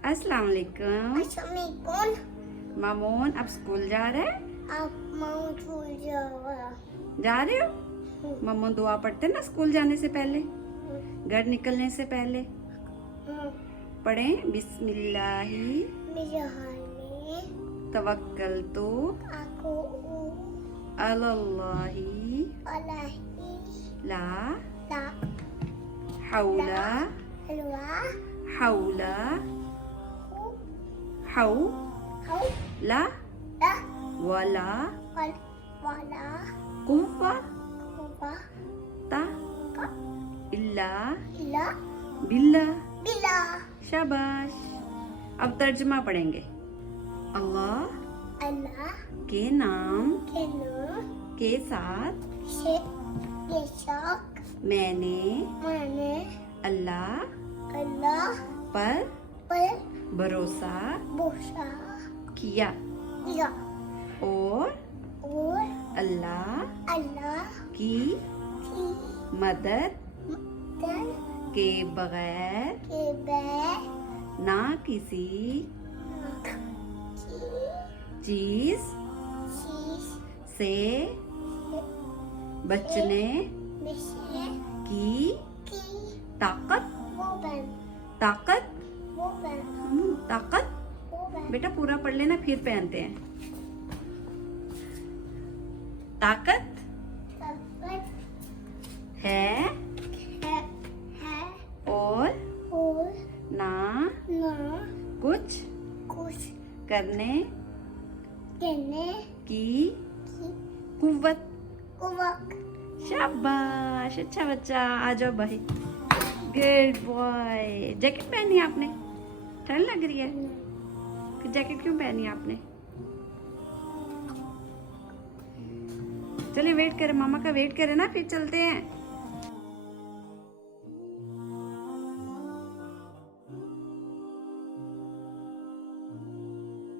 अस्सलाम वालेकुम। अस्सलामुअलैकुम। मामून अब स्कूल जा रहा है? आप माउंट फूल जाओ। जा रहे हो? मामून दुआ पढ़ते ना स्कूल जाने से पहले, घर निकलने से पहले। पढ़ें बिस्मिल्लाही मेरे हाल में तवक्कलतु aku अलल्लाही alahi ला la हौला halwa हौला hu हौला hau la वला wala कुव्वा kuwa ता ka इल्ला ila बिल्ला। bila शाबाश। अब तर्जमा पढ़ेंगे। अल्लाह Allah के नाम के नाम के साथ से बेशक मैंने मैंने अल्लाह अल्लाह पर पर भरोसा भरोसा किया किया और और अल्लाह अल्लाह की की मदद मदद के बगैर के बैर ना किसी चीज चीज से बचने विषय की की ताकत ताकत बेटा पूरा पढ़ लेना फिर पहनते हैं। ताकत है और ना कुछ कुछ करने कहने की की कुव्वत। वक्त शाबाश, अच्छा बच्चा। आ जाओ भाई, गुड बॉय। जैकेट पहनी है आपने? ठंड लग रही है? फिर जैकेट क्यों पहनी है आपने? चलिए वेट करें, मामा का वेट करें ना, फिर चलते हैं।